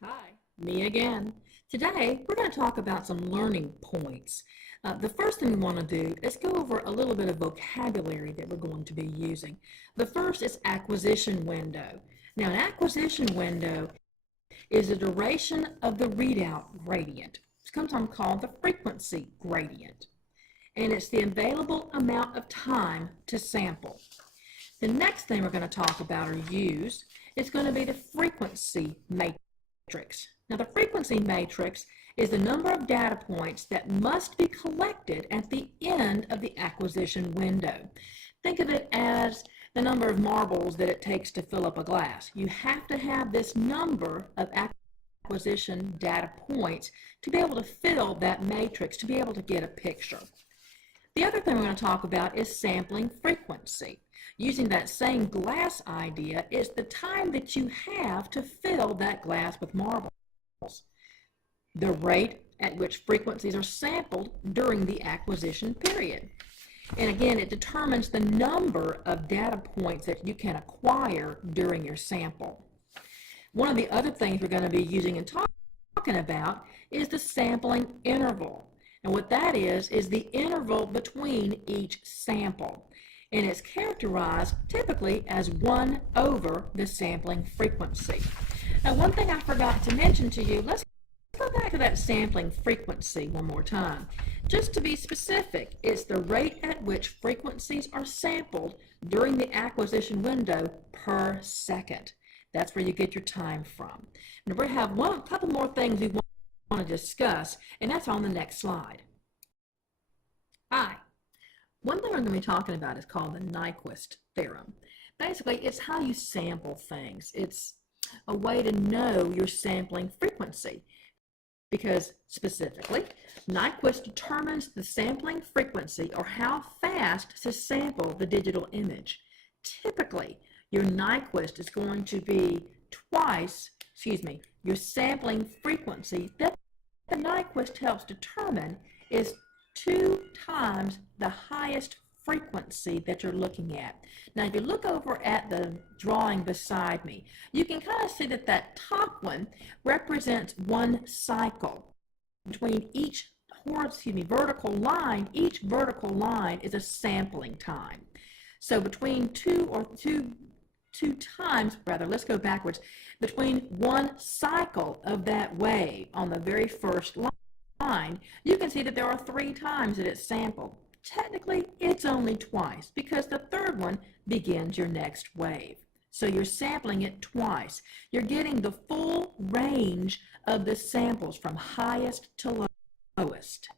Hi, me again. Today, we're going to talk about some learning points. The first thing we want to do is go over a little bit of vocabulary that we're going to be using. The first is acquisition window. Now, an acquisition window is the duration of the readout gradient. It's sometimes called the frequency gradient, and it's the available amount of time to sample. The next thing we're going to talk about or use is going to be the frequency matrix. Now, the frequency matrix is the number of data points that must be collected at the end of the acquisition window. Think of it as the number of marbles that it takes to fill up a glass. You have to have this number of acquisition data points to be able to fill that matrix, to be able to get a picture. The other thing we're going to talk about is sampling frequency. Using that same glass idea is the time that you have to fill that glass with marbles. The rate at which frequencies are sampled during the acquisition period. And again, it determines the number of data points that you can acquire during your sample. One of the other things we're going to be using and talking about is the sampling interval. And what that is the interval between each sample. And it's characterized typically as 1 over the sampling frequency. Now, one thing I forgot to mention to you, let's go back to that sampling frequency one more time. Just to be specific, it's the rate at which frequencies are sampled during the acquisition window per second. That's where you get your time from. Now, we have a couple more things we want to discuss, and that's on the next slide. Hi. One thing we're going to be talking about is called the Nyquist theorem. Basically, it's how you sample things. It's a way to know your sampling frequency because specifically, Nyquist determines the sampling frequency or how fast to sample the digital image. Typically, your Nyquist is going to be your sampling frequency that the Nyquist helps determine is 2 times the highest frequency that you're looking at. Now, if you look over at the drawing beside me, you can kind of see that that top one represents 1 cycle. Between each vertical line, each vertical line is a sampling time. So between let's go backwards, between 1 cycle of that wave on the very first line, you can see that there are 3 times that it's sampled. Technically, it's only twice because the third one begins your next wave. So you're sampling it twice. You're getting the full range of the samples from highest to lowest.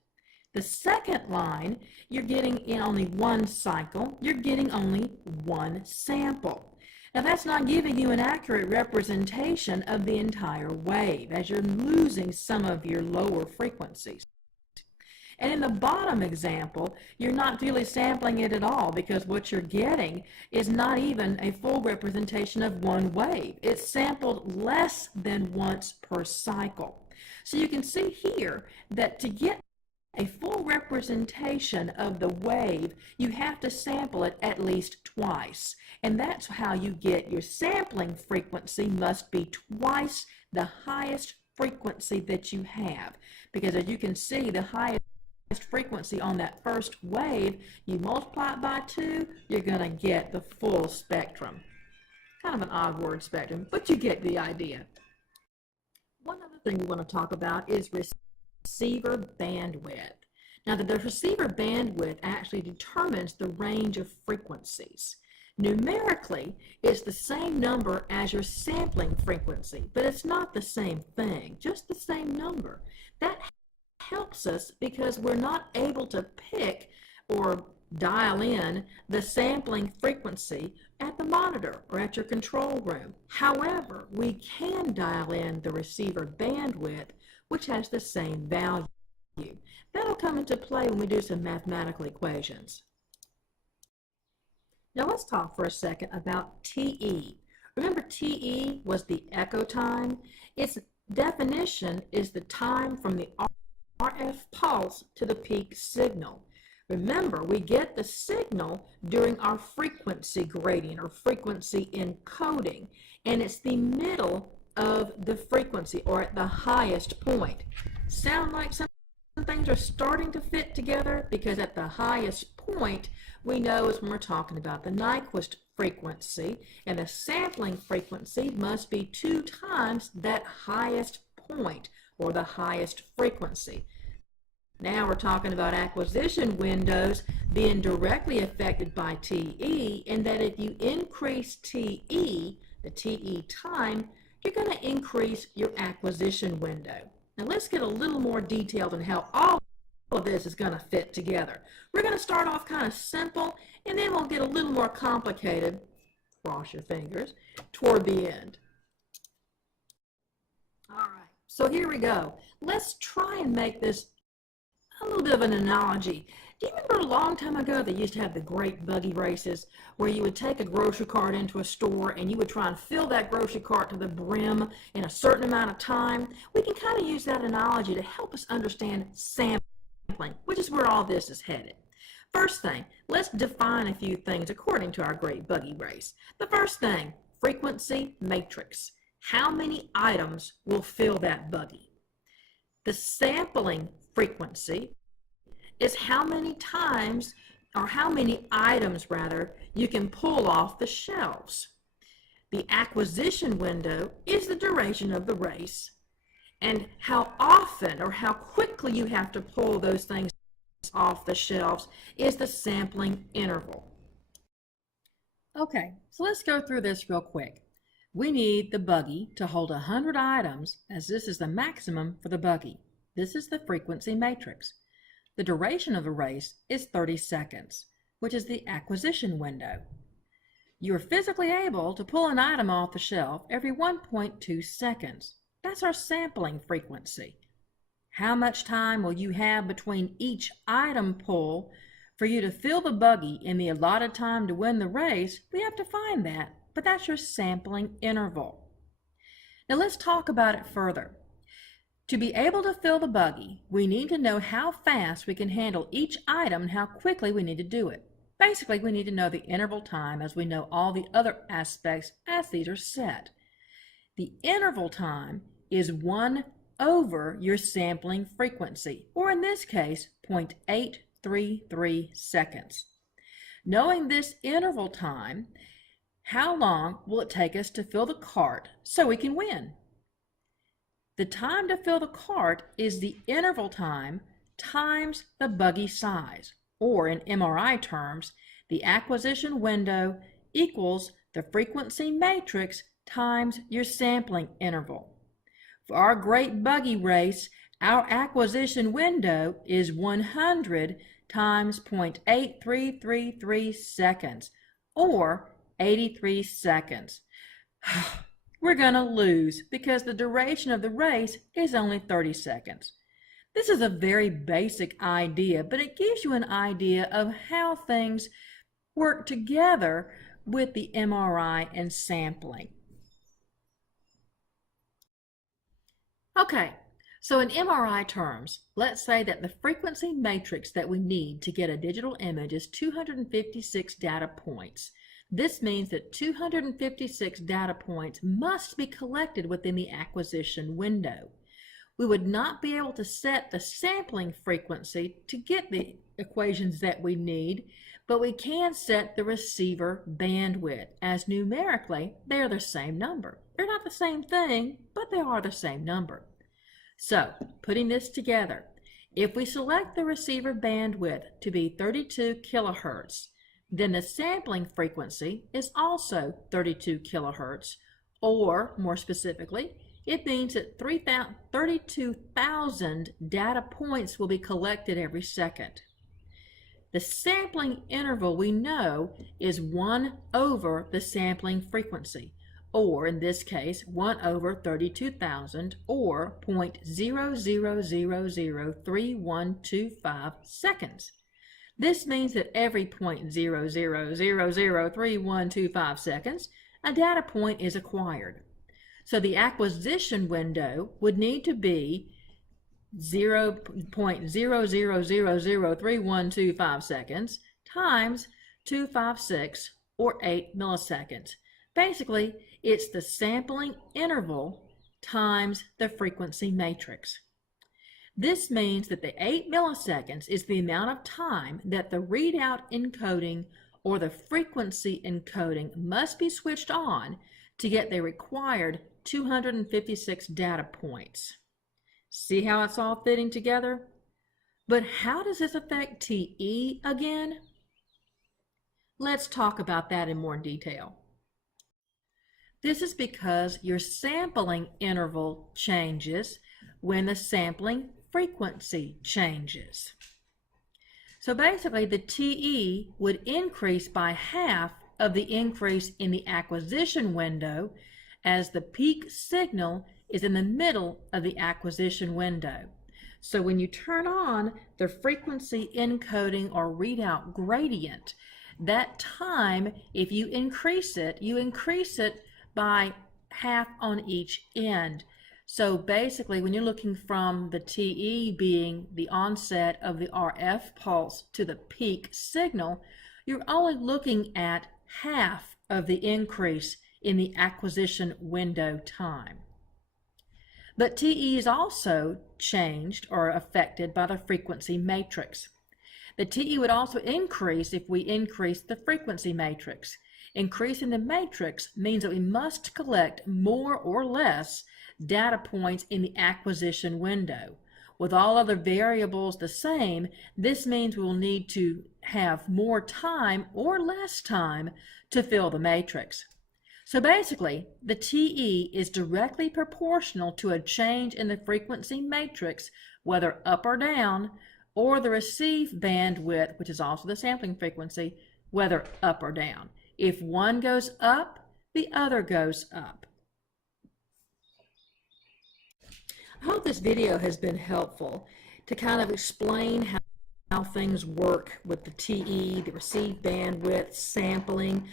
The second line, you're getting in only 1 cycle. You're getting only 1 sample. Now, that's not giving you an accurate representation of the entire wave, as you're losing some of your lower frequencies. And in the bottom example, you're not really sampling it at all because what you're getting is not even a full representation of 1 wave. It's sampled less than once per cycle. So you can see here that to get a full representation of the wave, you have to sample it at least twice. And that's how you get your sampling frequency must be twice the highest frequency that you have. Because as you can see, the highest frequency on that first wave, you multiply it by 2, you're going to get the full spectrum. Kind of an odd word, spectrum, but you get the idea. One other thing we want to talk about is receiver bandwidth. Now, the receiver bandwidth actually determines the range of frequencies. Numerically, it's the same number as your sampling frequency, but it's not the same thing, just the same number. That helps us because we're not able to pick or dial in the sampling frequency at the monitor or at your control room. However, we can dial in the receiver bandwidth, which has the same value. That'll come into play when we do some mathematical equations. Now let's talk for a second about TE. Remember, TE was the echo time? Its definition is the time from the RF pulse to the peak signal. Remember, we get the signal during our frequency gradient or frequency encoding, and it's the middle of the frequency or at the highest point. Sound like some things are starting to fit together? Because at the highest point, we know is when we're talking about the Nyquist frequency, and the sampling frequency must be 2 times that highest point or the highest frequency. Now we're talking about acquisition windows being directly affected by TE, and that if you increase TE, the TE time, you're going to increase your acquisition window. Now let's get a little more detailed on how all of this is going to fit together. We're going to start off kind of simple, and then we'll get a little more complicated, cross your fingers, toward the end. All right, so here we go. Let's try and make this a little bit of an analogy. Do you remember a long time ago they used to have the great buggy races where you would take a grocery cart into a store and you would try and fill that grocery cart to the brim in a certain amount of time? We can kind of use that analogy to help us understand sampling, which is where all this is headed. First thing, let's define a few things according to our great buggy race. The first thing, frequency matrix. How many items will fill that buggy? The sampling frequency is how many times, or how many items rather, you can pull off the shelves. The acquisition window is the duration of the race, and how often or how quickly you have to pull those things off the shelves is the sampling interval. Okay, so let's go through this real quick. We need the buggy to hold 100 items, as this is the maximum for the buggy. This is the frequency matrix. The duration of the race is 30 seconds, which is the acquisition window. You are physically able to pull an item off the shelf every 1.2 seconds. That's our sampling frequency. How much time will you have between each item pull for you to fill the buggy in the allotted time to win the race? We have to find that, but that's your sampling interval. Now let's talk about it further. To be able to fill the buggy, we need to know how fast we can handle each item and how quickly we need to do it. Basically, we need to know the interval time as we know all the other aspects as these are set. The interval time is 1 over your sampling frequency, or in this case, 0.833 seconds. Knowing this interval time, how long will it take us to fill the cart so we can win? The time to fill the cart is the interval time times the buggy size, or in MRI terms, the acquisition window equals the frequency matrix times your sampling interval. For our great buggy race, our acquisition window is 100 times 0.8333 seconds, or 83 seconds. We're going to lose because the duration of the race is only 30 seconds. This is a very basic idea, but it gives you an idea of how things work together with the MRI and sampling. Okay, so in MRI terms, let's say that the frequency matrix that we need to get a digital image is 256 data points. This means that 256 data points must be collected within the acquisition window. We would not be able to set the sampling frequency to get the equations that we need, but we can set the receiver bandwidth, as numerically they're the same number. They're not the same thing, but they are the same number. So, putting this together, if we select the receiver bandwidth to be 32 kilohertz, then the sampling frequency is also 32 kilohertz, or more specifically, it means that 32,000 data points will be collected every second. The sampling interval we know is 1 over the sampling frequency, or in this case, 1 over 32,000, or 0.00003125 seconds. This means that every 0.00003125 seconds, a data point is acquired. So the acquisition window would need to be 0.00003125 seconds times 256, or 8 milliseconds. Basically, it's the sampling interval times the frequency matrix. This means that the 8 milliseconds is the amount of time that the readout encoding or the frequency encoding must be switched on to get the required 256 data points. See how it's all fitting together? But how does this affect TE again? Let's talk about that in more detail. This is because your sampling interval changes when the sampling frequency changes. So basically, the TE would increase by half of the increase in the acquisition window as the peak signal is in the middle of the acquisition window. So when you turn on the frequency encoding or readout gradient, that time, if you increase it by half on each end. So basically, when you're looking from the TE being the onset of the RF pulse to the peak signal, you're only looking at half of the increase in the acquisition window time. But TE is also changed or affected by the frequency matrix. The TE would also increase if we increase the frequency matrix. Increasing the matrix means that we must collect more or less data points in the acquisition window. With all other variables the same, this means we will need to have more time or less time to fill the matrix. So basically, the TE is directly proportional to a change in the frequency matrix, whether up or down, or the receive bandwidth, which is also the sampling frequency, whether up or down. If one goes up, the other goes up. I hope this video has been helpful to kind of explain how things work with the TE, the receive bandwidth, sampling,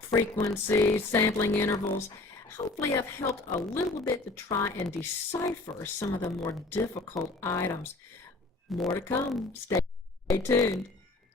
frequencies, sampling intervals. Hopefully I've helped a little bit to try and decipher some of the more difficult items. More to come. Stay tuned.